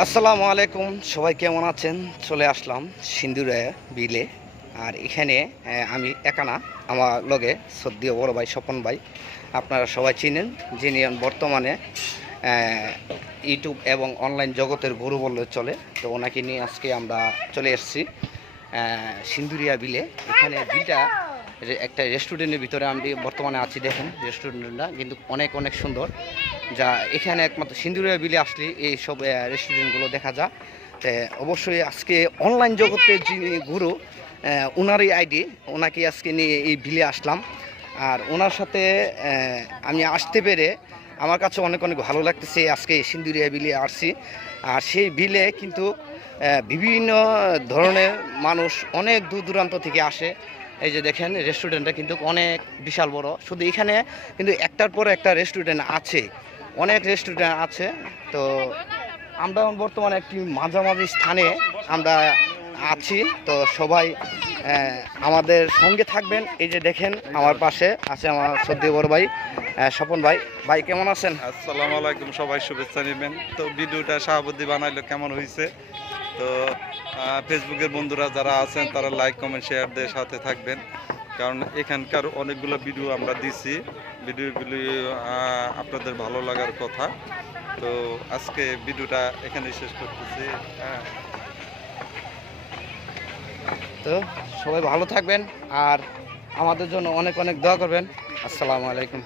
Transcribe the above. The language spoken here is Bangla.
আসসালামু আলাইকুম, সবাই কেমন আছেন? চলে আসলাম সিন্দুরে বিলে। আর এখানে আমি একানা আমার লগে সদ্যীয় বড় ভাই স্বপন ভাই। আপনারা সবাই চিনেন, যিনি বর্তমানে ইউটিউব এবং অনলাইন জগতের গুরু বললে চলে। তো ওনাকে নিয়ে আজকে আমরা চলে এসেছি সিন্দুরিয়া বিলে। এখানে বিলটা একটা রেস্টুরেন্টের ভিতরে আমি বর্তমানে আছি, দেখেন রেস্টুরেন্টটা কিন্তু অনেক অনেক সুন্দর। যা এখানে একমাত্র সিন্দুরিয়া বিলে আসলে এই সব রেস্টুরেন্টগুলো দেখা যায়। অবশ্যই আজকে অনলাইন জগতের যিনি গুরু ওনারই আইডি, ওনাকে আজকে নিয়ে এই বিলে আসলাম। আর ওনার সাথে আমি আসতে পেরে আমার কাছে অনেক অনেক ভালো লাগতেছে আজকে সিন্দুরিয়া বিলে আসছি। আর সেই বিলে কিন্তু বিভিন্ন ধরনের মানুষ অনেক দূর দূরান্ত থেকে আসে। এই যে দেখেন রেস্টুরেন্টটা কিন্তু অনেক বিশাল বড়। শুধু এখানে কিন্তু একটার পর একটা রেস্টুরেন্ট আছে। অনেক রেস্টুরেন্ট আছে। তো আমরা বর্তমানে একটি মাঝামাঝি স্থানে আমরা আছি। তো সবাই আমাদের সঙ্গে থাকবেন। এই যে দেখেন, আমার পাশে আছে আমার সদ্য বড় ভাই স্বপন ভাই। ভাই, কেমন আছেন? আসসালামু আলাইকুম, সবাই শুভেচ্ছা নেবেন। তো ভিডিওটা শাহাবুদ্দি বানাইলো, কেমন হয়েছে তো ফেসবুকের বন্ধুরা যারা আছেন, তারা লাইক কমেন্ট শেয়ার দিয়ে সাথে থাকবেন। কারণ এখানকার অনেকগুলো ভিডিও আমরা দিছি। ভিডিওগুলি আপনাদের ভালো লাগার কথা। তো, আজকে ভিডিওটা এখানে শেষ করতেছি। হ্যাঁ। তো, সবাই ভালো থাকবেন। আর আমাদের জন্য অনেক অনেক দোয়া করবেন। আসসালামু আলাইকুম।